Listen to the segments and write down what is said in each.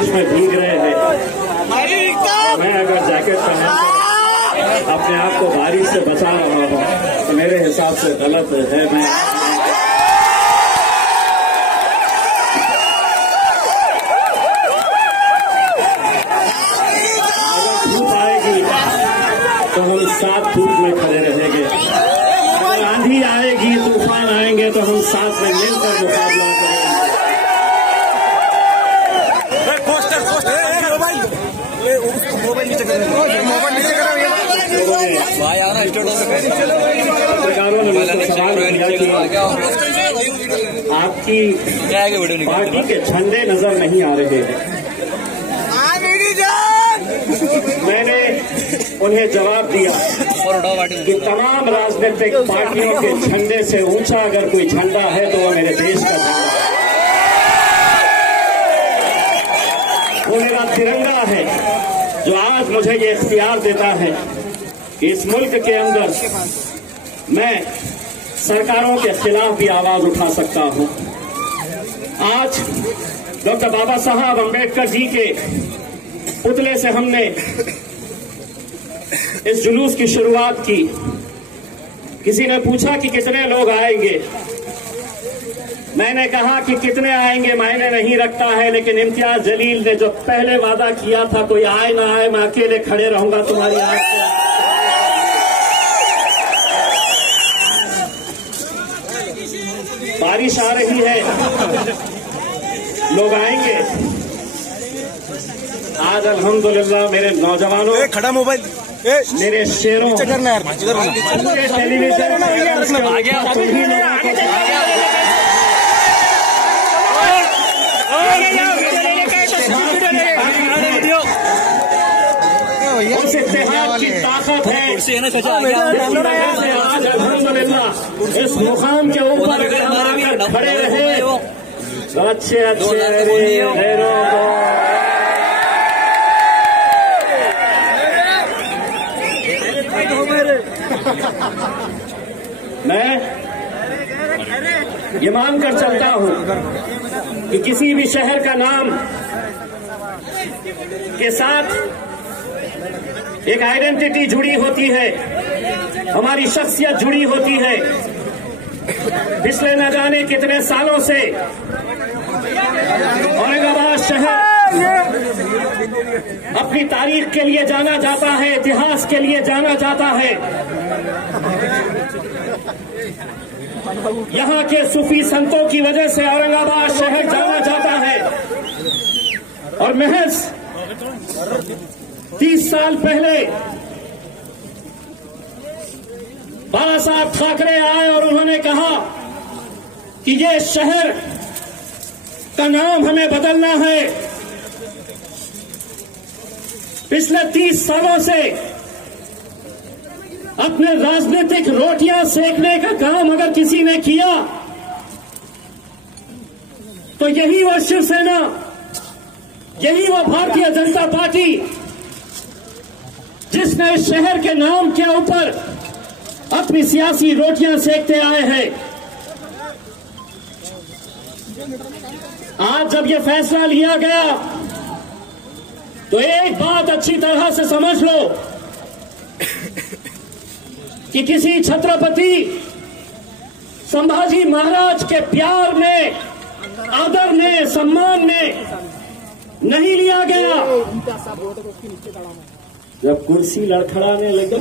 बारिश में भीग रहे हैं। मैं अगर जैकेट पहन अपने आप को बारिश से बचा रहा हूँ तो मेरे हिसाब से गलत है। मैं अगर धूप आएगी तो हम साथ धूप में खड़े रहेंगे। अगर आंधी आएगी, तूफान आएंगे तो हम साथ में मिलकर मुकाबला करेंगे। पत्रकारों ने मुझसे सवाल किया कि आपकी पार्टी के झंडे नजर नहीं आ रहे हैं। मैंने उन्हें जवाब दिया कि तमाम राजनीतिक पार्टियों के झंडे से ऊंचा अगर कोई झंडा है तो वो मेरे देश का झंडा है। वो मेरा तिरंगा है जो आज मुझे ये इख्तियार देता है कि इस मुल्क के अंदर मैं सरकारों के खिलाफ भी आवाज उठा सकता हूं। आज डॉक्टर बाबा साहब अम्बेडकर जी के पुतले से हमने इस जुलूस की शुरुआत की। किसी ने पूछा कि कितने लोग आएंगे। मैंने कहा कि कितने आएंगे मायने नहीं रखता है, लेकिन इम्तियाज जलील ने जो पहले वादा किया था कोई आए ना आए मैं अकेले खड़े रहूंगा तुम्हारी आग से। बारिश आ रही है, लोग आएंगे। आज अल्हम्दुलिल्लाह मेरे नौजवानों, खड़ा मोबाइल मेरे शेरों, टेलीविजन उस इत्तेहाद की ताकत है। आज अल्हम्दुलिल्लाह इस मुकाम के ऊपर अगर हम आकर खड़े रहे तो अच्छे गैरों को मैं ये मानकर चलता हूं कि किसी भी शहर का नाम के साथ एक आइडेंटिटी जुड़ी होती है, हमारी शख्सियत जुड़ी होती है। पिछले न जाने कितने सालों से औरंगाबाद शहर अपनी तारीख के लिए जाना जाता है, इतिहास के लिए जाना जाता है। यहाँ के सूफी संतों की वजह से औरंगाबाद शहर जाना जाता है। और महज 30 साल पहले बाला साहब ठाकरे आए और उन्होंने कहा कि ये शहर का नाम हमें बदलना है। पिछले 30 सालों से अपने राजनीतिक रोटियां सेकने का काम अगर किसी ने किया तो यही वो शिवसेना, यही वो भारतीय जनता पार्टी जिसने इस शहर के नाम के ऊपर अपनी सियासी रोटियां सेकते आए हैं। आज जब ये फैसला लिया गया तो एक बात अच्छी तरह से समझ लो कि किसी छत्रपति संभाजी महाराज के प्यार में, आदर में, सम्मान में नहीं लिया गया। जब कुर्सी लड़खड़ाने लगी,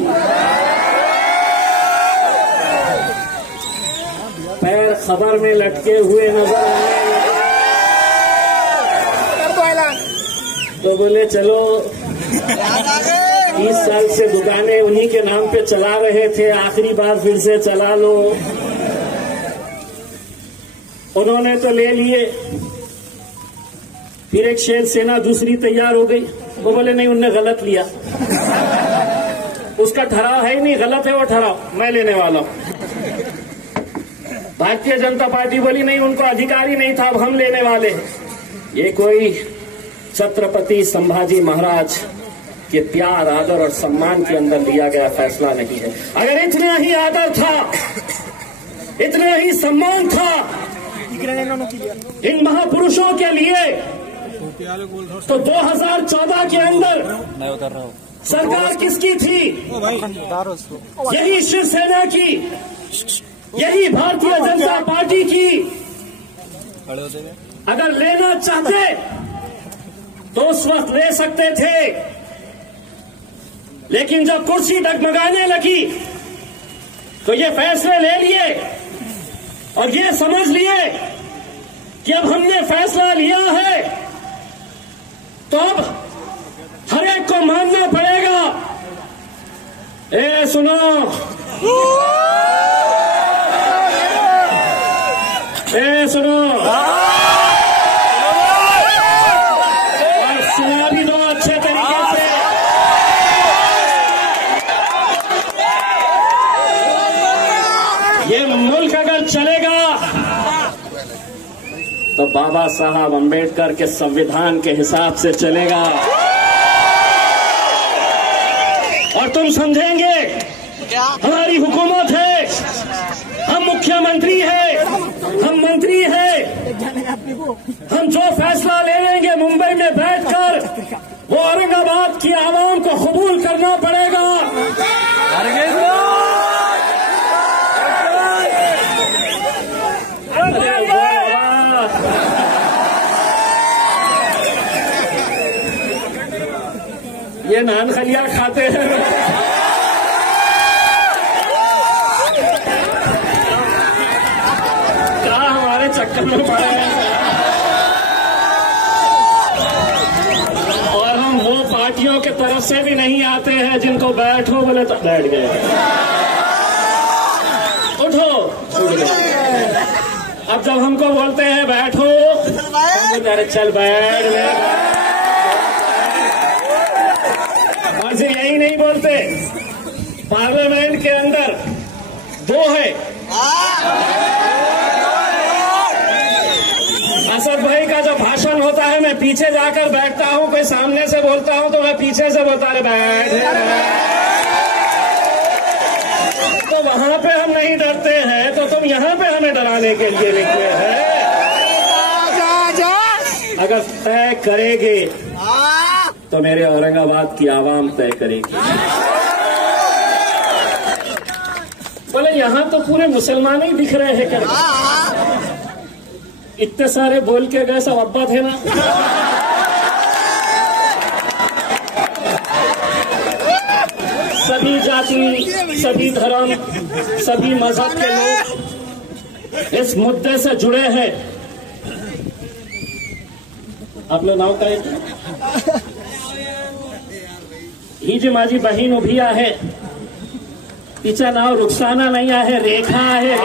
पैर खबर में लटके हुए नजर आए तो बोले चलो 30 साल से दुकानें उन्हीं के नाम पे चला रहे थे, आखिरी बार फिर से चला लो। उन्होंने तो ले लिए। फिर एक शेर सेना दूसरी तैयार हो गई। वो बोले नहीं, उनने गलत लिया, उसका ठहराव है ही नहीं, गलत है वो ठहराव, मैं लेने वाला हूं। भारतीय जनता पार्टी बोली नहीं, उनको अधिकार ही नहीं था, अब हम लेने वाले हैं। ये कोई छत्रपति संभाजी महाराज के प्यार, आदर और सम्मान के अंदर लिया गया फैसला नहीं है। अगर इतना ही आदर था, इतना ही सम्मान था इन महापुरुषों के लिए तो 2014 के अंदर सरकार किसकी थी? यही शिवसेना की, यही भारतीय जनता पार्टी की। अगर लेना चाहते तो उस वक्त ले सकते थे, लेकिन जब कुर्सी डगमगाने लगी तो ये फैसले ले लिए और ये समझ लिए कि अब हमने फैसला लिया है तो अब हर एक को मानना पड़ेगा। ए सुनो, ए सुनो, और सुना भी दो अच्छे तरीके से। ये मुल्क अगर चलेगा तो बाबा साहब अंबेडकर के संविधान के हिसाब से चलेगा। और तुम समझेंगे हमारी हुकूमत है, हम मुख्यमंत्री है, हम मंत्री है, हम जो फैसला ले लेंगे मुंबई में बैठकर वो औरंगाबाद की आवाम को कबूल करना पड़ेगा। ये नान खलिया खाते हैं। क्या हमारे चक्कर में पड़े हैं। और हम वो पार्टियों की तरफ से भी नहीं आते हैं जिनको बैठो बोले तो बैठ गए, उठो उठ गए। अब जब हमको बोलते हैं बैठो तो अरे चल बैठ गए। और से यही नहीं बोलते, पार्लियामेंट के अंदर दो है। असद भाई का जो भाषण होता है मैं पीछे जाकर बैठता हूं, कोई सामने से बोलता हूं तो मैं पीछे से बोलता है बैठ। तो वहां पे हम नहीं डरते हैं तो तुम यहां पे हमें डराने के लिए निकले हैं। अगर तय करेंगे तो मेरे औरंगाबाद की आवाम तय करेगी। बोले यहां तो पूरे मुसलमान ही दिख रहे हैं, क्या इतने सारे बोल के गए, सब अब्बा थे ना। सभी जाति, सभी धर्म, सभी मजहब के लोग इस मुद्दे से जुड़े हैं। आपलं नाव काय? ही जी माझी बहीण उभी आहे, तिचं नाव रुखसाना नाही आहे, रेखा आहे।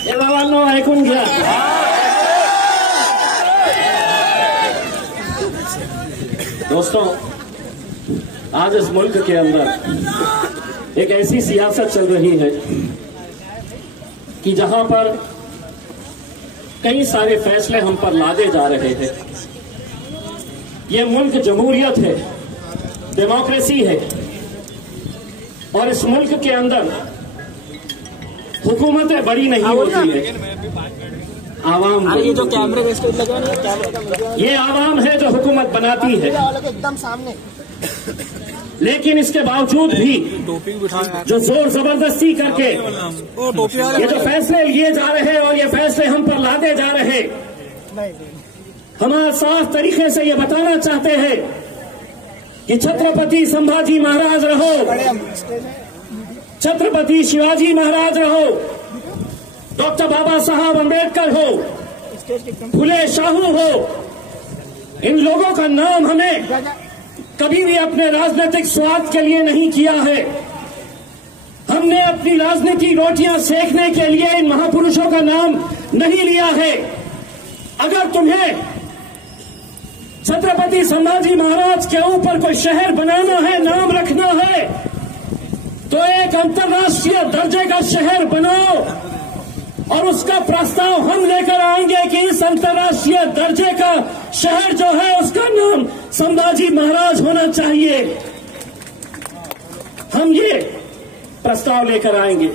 हे बाबांनो ऐकून घ्या। दोस्तों, आज इस मुल्क के अंदर एक ऐसी सियासत चल रही है कि जहां पर कई सारे फैसले हम पर लादे जा रहे हैं। ये मुल्क जमहूरियत है, डेमोक्रेसी है, और इस मुल्क के अंदर हुकूमतें बड़ी नहीं होती है, आवाम। ये जो कैमरे ये आवाम है जो हुकूमत बनाती है एकदम सामने। लेकिन इसके बावजूद भी जो जोर जबरदस्ती करके ये जो फैसले लिए जा रहे हैं और ये फैसले हम पर लादे जा रहे, हमारा साफ तरीके से ये बताना चाहते हैं कि छत्रपति संभाजी महाराज रहो, छत्रपति शिवाजी महाराज रहो, डॉक्टर बाबा साहब अंबेडकर हो, फुले शाहू हो, इन लोगों का नाम हमें कभी भी अपने राजनीतिक स्वार्थ के लिए नहीं किया है। हमने अपनी राजनीति रोटियां सेकने के लिए इन महापुरुषों का नाम नहीं लिया है। अगर तुम्हें छत्रपति संभाजी महाराज के ऊपर कोई शहर बनाना है, नाम रखना है, तो एक अंतर्राष्ट्रीय दर्जे का शहर बनाओ और उसका प्रस्ताव हम लेकर आएंगे कि इस अंतर्राष्ट्रीय दर्जे का शहर जो है उसका नाम संभाजी महाराज होना चाहिए। हम ये प्रस्ताव लेकर आएंगे।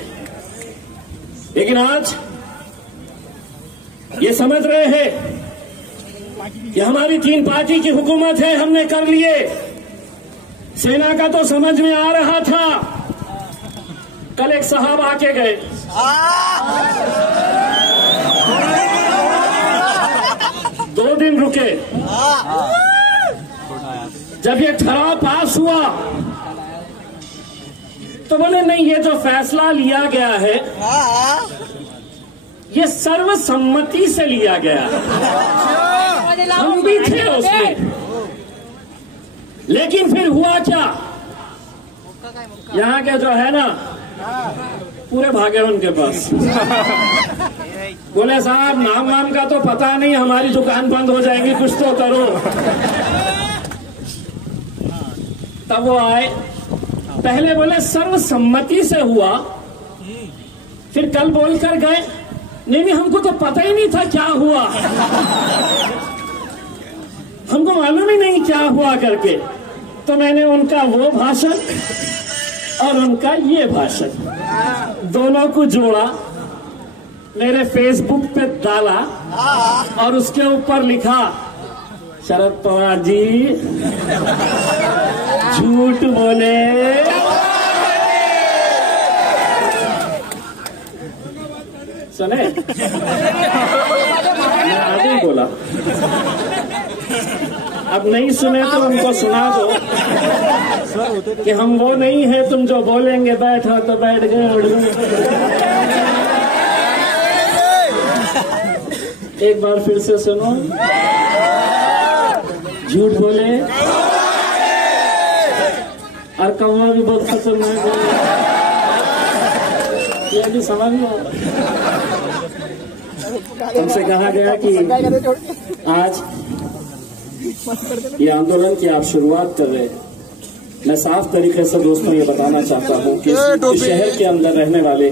लेकिन आज ये समझ रहे हैं कि हमारी 3 पार्टी की हुकूमत है, हमने कर लिए। सेना का तो समझ में आ रहा था। कल एक साहब आके गए, दो दिन रुके। जब ये ठराव पास हुआ तो बोले नहीं, ये जो फैसला लिया गया है ये सर्वसम्मति से लिया गया। हम भी थे उसमें, लेकिन फिर हुआ क्या, यहाँ के जो है ना पूरे भागे उनके पास। बोले साहब नाम का तो पता नहीं, हमारी दुकान बंद हो जाएगी, कुछ तो करो। तब वो आए, पहले बोले सर्वसम्मति से हुआ, फिर कल बोलकर गए नहीं हमको तो पता ही नहीं था क्या हुआ, हमको मालूम ही नहीं क्या हुआ करके। तो मैंने उनका वो भाषण और उनका ये भाषण दोनों को जोड़ा, मेरे फेसबुक पे डाला और उसके ऊपर लिखा, शरद पवार जी झूठ बोले। सुने, मैं आगे बोला, अब नहीं सुने तो उनको सुना दो कि हम वो नहीं है तुम जो बोलेंगे बैठो तो बैठ गए, उड़ गए। एक बार फिर से सुनो, झूठ बोले और कौवा भी बहुत खतरनाक है, ये भी समझ लो। हमसे कहा गया कि आज ये आंदोलन की आप शुरुआत कर रहे हैं। मैं साफ तरीके से दोस्तों ये बताना चाहता हूं कि इस शहर के अंदर रहने वाले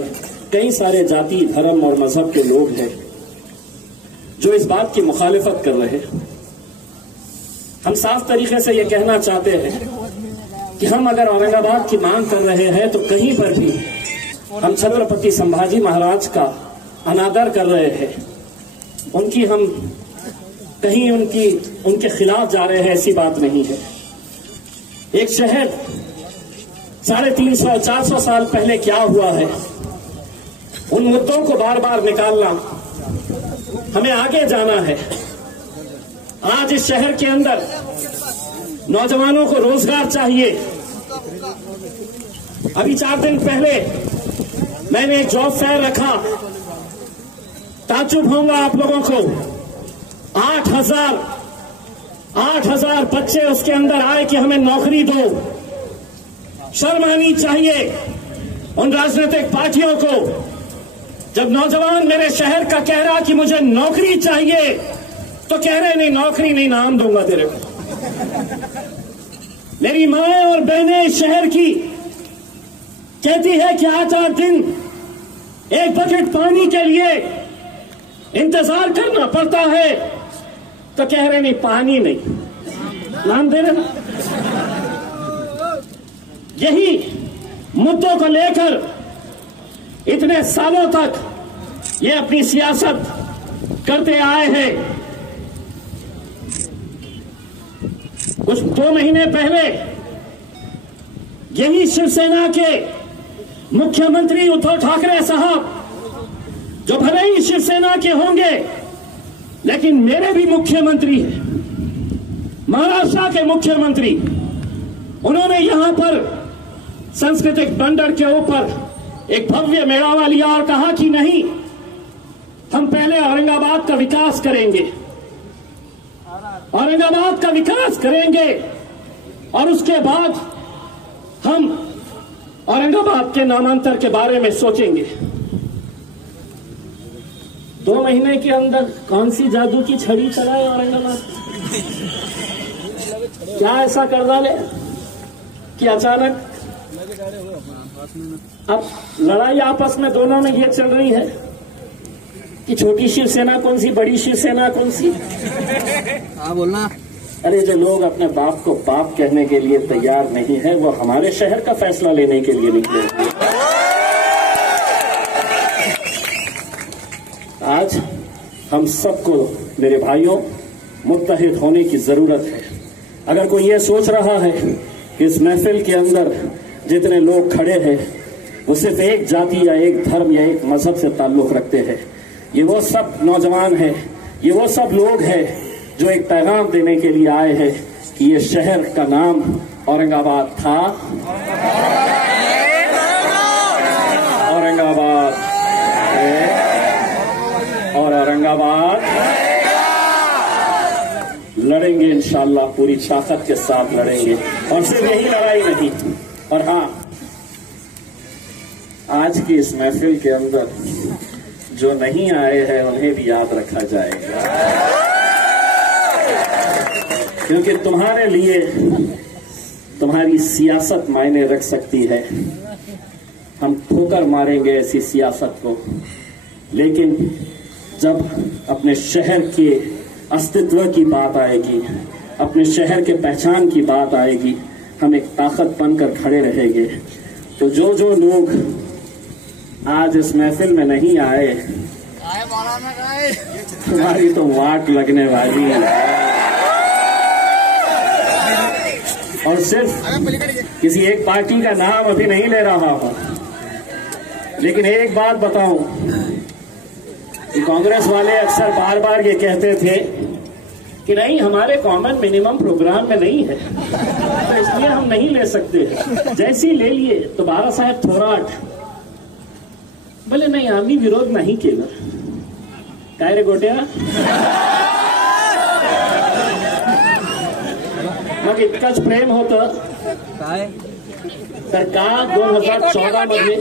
कई सारे जाति, धर्म और मजहब के लोग हैं जो इस बात की मुखालिफत कर रहे हैं। हम साफ तरीके से ये कहना चाहते हैं कि हम अगर औरंगाबाद की मांग कर रहे हैं तो कहीं पर भी हम छत्रपति संभाजी महाराज का अनादर कर रहे हैं, उनकी हम कहीं उनके खिलाफ जा रहे हैं, ऐसी बात नहीं है। एक शहर 350-400 साल पहले क्या हुआ है, उन मुद्दों को बार बार निकालना, हमें आगे जाना है। आज इस शहर के अंदर नौजवानों को रोजगार चाहिए। अभी 4 दिन पहले मैंने एक जॉब फेयर रखा, ताज्जुब होगा आप लोगों को, 8,000 बच्चे उसके अंदर आए कि हमें नौकरी दो। शर्म आनी चाहिए उन राजनीतिक पार्टियों को, जब नौजवान मेरे शहर का कह रहा कि मुझे नौकरी चाहिए तो कह रहे नहीं नौकरी नहीं, नाम दूंगा तेरे को। मेरी माँ और बहनें शहर की कहती है कि 8 दिन एक बकेट पानी के लिए इंतजार करना पड़ता है, तो कह रहे नहीं पानी नहीं, नाम दे रहे। यही मुद्दों को लेकर इतने सालों तक ये अपनी सियासत करते आए हैं। कुछ 2 महीने पहले यही शिवसेना के मुख्यमंत्री उद्धव ठाकरे साहब, जो भले ही शिवसेना के होंगे लेकिन मेरे भी मुख्यमंत्री हैं, महाराष्ट्र के मुख्यमंत्री, उन्होंने यहां पर सांस्कृतिक बंदर के ऊपर एक भव्य मेळावा लिया और कहा कि नहीं, हम पहले औरंगाबाद का विकास करेंगे, औरंगाबाद का विकास करेंगे और उसके बाद हम औरंगाबाद के नामांतर के बारे में सोचेंगे। 2 महीने के अंदर कौन सी जादू की छड़ी चलाए औरंगाबाद, क्या ऐसा कर डाले कि अचानक अब लड़ाई आपस में दोनों में ये चल रही है कि छोटी शिवसेना कौन सी, बड़ी शिवसेना कौन सी। हाँ बोलना। अरे जो लोग अपने बाप को बाप कहने के लिए तैयार नहीं है, वो हमारे शहर का फैसला लेने के लिए निकले। आज हम सबको मेरे भाइयों मुत्तहिद होने की जरूरत है। अगर कोई ये सोच रहा है कि इस महफिल के अंदर जितने लोग खड़े हैं वो सिर्फ एक जाति या एक धर्म या एक मजहब से ताल्लुक रखते हैं, ये वो सब नौजवान हैं, ये वो सब लोग हैं जो एक पैगाम देने के लिए आए हैं कि ये शहर का नाम औरंगाबाद था, औरंगाबाद है और औरंगाबाद लड़ेंगे इंशाअल्लाह, पूरी ताकत के साथ लड़ेंगे। और सिर्फ यही लड़ाई नहीं, और हाँ, आज की इस महफिल के अंदर जो नहीं आए हैं उन्हें भी याद रखा जाएगा, क्योंकि तुम्हारे लिए तुम्हारी सियासत मायने रख सकती है। हम ठोकर मारेंगे ऐसी सियासत को, लेकिन जब अपने शहर के अस्तित्व की बात आएगी, अपने शहर के पहचान की बात आएगी, हम एक ताकत बनकर खड़े रहेंगे। तो जो जो लोग आज इस महफिल में नहीं आए, तुम्हारी तो वाट लगने वाली है। और सिर्फ किसी एक पार्टी का नाम अभी नहीं ले रहा हूं, लेकिन एक बात बताऊं कि कांग्रेस वाले अक्सर बार बार ये कहते थे कि नहीं, हमारे कॉमन मिनिमम प्रोग्राम में नहीं है, तो इसलिए हम नहीं ले सकते। जैसे ही ले लिए तो बारा साहेब थोराट बोले नहीं, आम्ही विरोध नाही केलं। काय रे गोट्या, मग इतकंच प्रेम होतं तर का 2014 मध्ये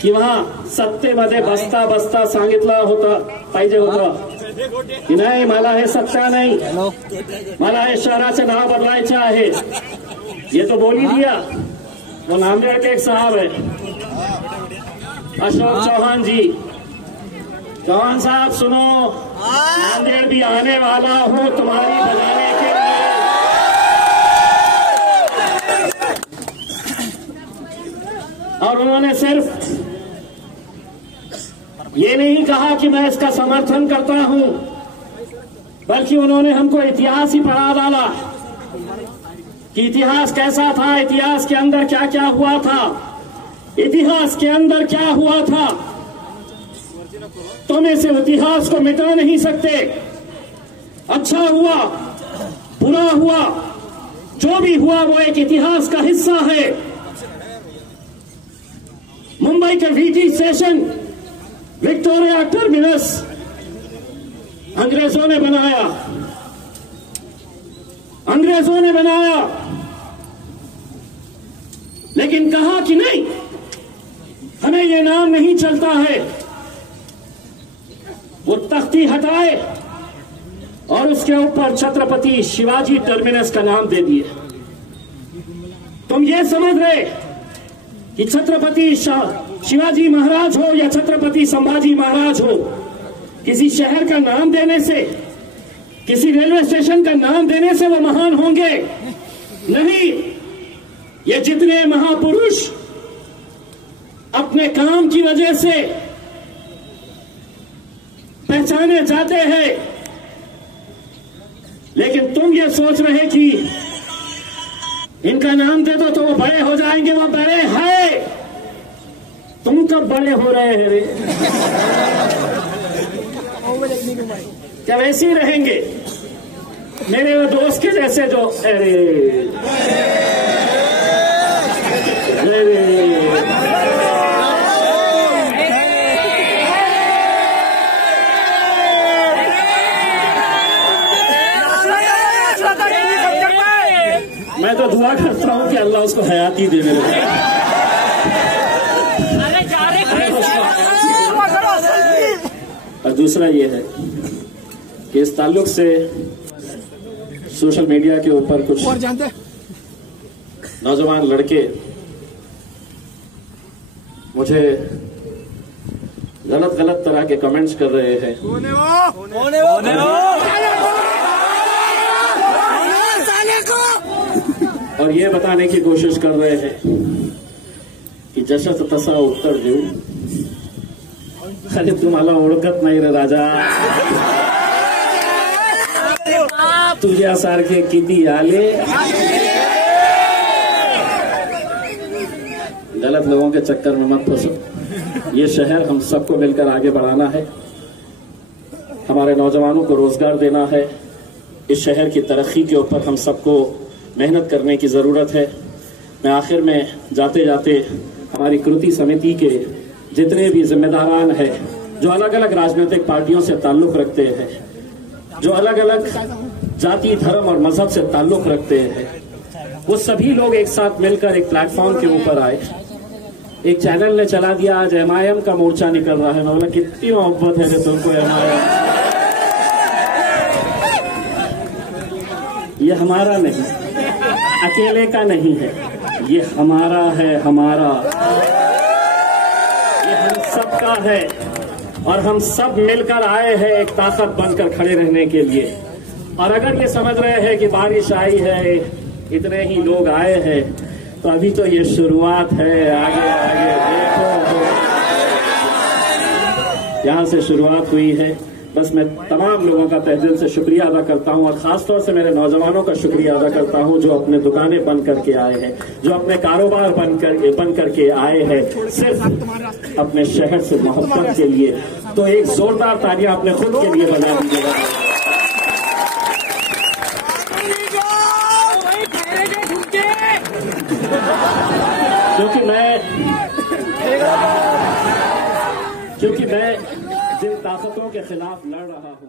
किंवा सत्तेमध्ये बसता बसता सांगितलं होतं पाहिजे होतं की नाही, मला हे सत्ता नाही, मला हे शहराचं नाव बदलायचं आहे। ये तो बोल ही दिया। वो नांदेड़ के एक साहब है, अशोक चौहान जी। चौहान साहब सुनो, नांदेड़ भी आने वाला हूं तुम्हारी बजाने के लिए। और उन्होंने सिर्फ ये नहीं कहा कि मैं इसका समर्थन करता हूं, बल्कि उन्होंने हमको इतिहास ही पढ़ा डाला कि इतिहास कैसा था, इतिहास के अंदर क्या क्या हुआ था, इतिहास के अंदर क्या हुआ था। तुम इस इतिहास को मिटा नहीं सकते। अच्छा हुआ, बुरा हुआ, जो भी हुआ वो एक इतिहास का हिस्सा है। मुंबई के वीटी स्टेशन, विक्टोरिया टर्मिनस अंग्रेजों ने बनाया, अंग्रेजों ने बनाया, लेकिन कहा कि नहीं, हमें ये नाम नहीं चलता है। वो तख्ती हटाए और उसके ऊपर छत्रपति शिवाजी टर्मिनस का नाम दे दिए। तुम ये समझ रहे कि छत्रपति शिवाजी महाराज हो या छत्रपति संभाजी महाराज हो, किसी शहर का नाम देने से, किसी रेलवे स्टेशन का नाम देने से वो महान होंगे? नहीं। ये जितने महापुरुष अपने काम की वजह से पहचाने जाते हैं, लेकिन तुम ये सोच रहे कि इनका नाम दे दो तो वो बड़े हो जाएंगे। वो बड़े हैं, तुम कब बड़े हो रहे हैं रे? क्या वैसे ही रहेंगे मेरे वो दोस्त के जैसे जो अरे मैं तो दुआ करता हूं कि अल्लाह उसको हयाती दे मेरे। और दूसरा ये है कि इस ताल्लुक से सोशल मीडिया के ऊपर कुछ नौजवान लड़के मुझे गलत गलत तरह के कमेंट्स कर रहे हैं। और ये बताने की कोशिश कर रहे हैं की जसं तसा उत्तर देऊ. अरे तुम्हाला ओळखत नाही रे राजा. तुझ्यासारखे किती आले। गलत लोगों के चक्कर में मत फंसो। ये शहर हम सबको मिलकर आगे बढ़ाना है, हमारे नौजवानों को रोजगार देना है। इस शहर की तरक्की के ऊपर हम सबको मेहनत करने की जरूरत है। मैं आखिर में जाते जाते हमारी कृति समिति के जितने भी जिम्मेदारान हैं, जो अलग अलग राजनीतिक पार्टियों से ताल्लुक रखते हैं, जो अलग अलग जाति धर्म और मजहब से ताल्लुक रखते हैं, वो सभी लोग एक साथ मिलकर एक प्लेटफॉर्म के ऊपर आए। एक चैनल ने चला दिया, आज MIM का मोर्चा निकल रहा है। मैं बोला कितनी मोहब्बत है तुमको MIM। ये हमारा नहीं, अकेले का नहीं है, ये हमारा है, हमारा, ये हम सबका है। और हम सब मिलकर आए हैं एक ताकत बनकर खड़े रहने के लिए। और अगर ये समझ रहे हैं कि बारिश आई है, इतने ही लोग आए हैं, तो अभी तो ये शुरुआत है। आगे आगे देखो, यहाँ से शुरुआत हुई है। बस मैं तमाम लोगों का तहे दिल से शुक्रिया अदा करता हूँ, और खासतौर से मेरे नौजवानों का शुक्रिया अदा करता हूँ, जो अपने दुकानें बंद करके आए हैं, जो अपने कारोबार बंद करके आए हैं, सिर्फ अपने शहर से मोहब्बत के लिए। तो एक जोरदार तालियां अपने खुद के लिए बना दीजिएगा। क्योंकि मैं जिन ताकतों के खिलाफ लड़ रहा हूं